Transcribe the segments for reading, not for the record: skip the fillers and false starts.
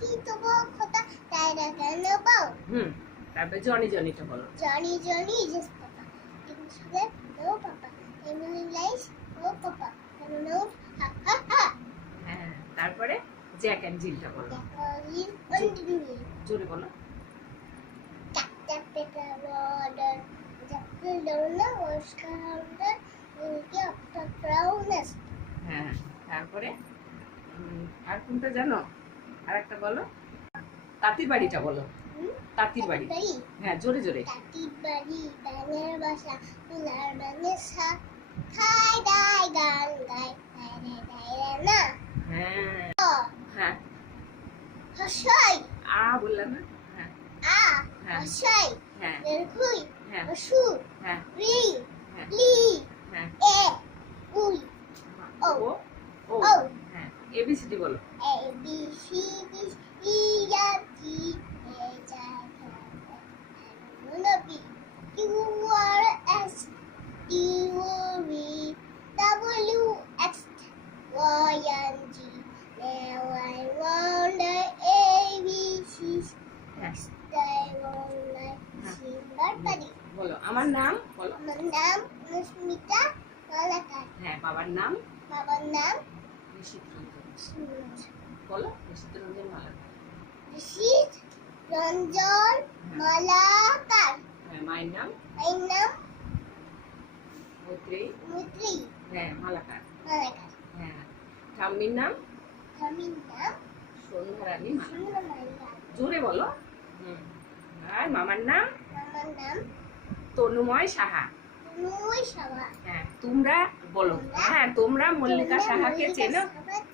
কি তবু কথা তাই না কেন পাও তারপরে জনি জনিটা বলো। জনি জনি ইজ পাপা ইংলিশে no papa English no papa no হা হা হা। হ্যাঁ, তারপরে জ্যাক এন্ড জিলটা বলো। জোরে বলো। Tap the water, the donor was counted in the brownness. হ্যাঁ, তারপরে আর কোনটা জানো? আর একটা বলো। তাঁতির বাড়িটা বলো। তাঁতির বাড়ি। হ্যাঁ, জোরে জোরে। তাঁতির বাড়ি, গানের বাসা, ফুলার বানেসা, খাই দাই গান গাই, দাই দাই না। হ্যাঁ। হ্যাঁ। হসাই। আ বললা না? হ্যাঁ। আ। হসাই। হ্যাঁ। দীর্ঘই। হ্যাঁ। হসু। হ্যাঁ। রি। হ্যাঁ। লি। হ্যাঁ। এ। উই। ও। ও। হ্যাঁ, এবিসিডি বলো। A B C D E F G H I J K L M N O P Q R S T U V W X Y and Z. Now I wonder A B C next I wonder C. বলো আমার নাম বলো। আমার নাম অনুস্মিতা মালাকার। হ্যাঁ, বাবার নাম? বাবার নাম ঋষিত রঞ্জন। বলো ঋষিত রঞ্জন মালাকার। ঋষিত রঞ্জন মালাকার। হ্যাঁ, মায়ের নাম? মায়ের নাম মৈত্রী। হ্যাঁ, মালাকার। মালাকার। হ্যাঁ, ঠাম্মির নাম? ঠাম্মির নাম সন্ধ্যারানী মালাকার। সুন্দরমালিকা। জোরে বলো। আর মামার নাম? মামার নাম তনুময় সাহা। তনুময় সাহা। হ্যাঁ, তোমরা বলো। হ্যাঁ, তোমরা মল্লিকা সাহাকে চেনো?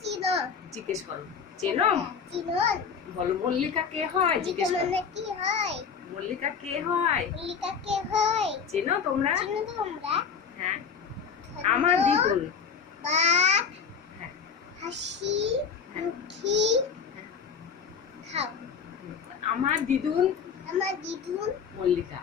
চিনো। জিজ্ঞেস করো। চেনো? চিনন। বলো মল্লিকা কে হয়? জিজ্ঞেস করো। মানে কি হয়? মল্লিকা কে হয়? মল্লিকা কে হয়? চেনো তোমরা? চিনো তোমরা? হ্যাঁ। আমার দ্বিগুণ। বাঘ। হ্যাঁ। হাসি মুখী খাও। আমার দিদুন আমার দিদুন মল্লিকা।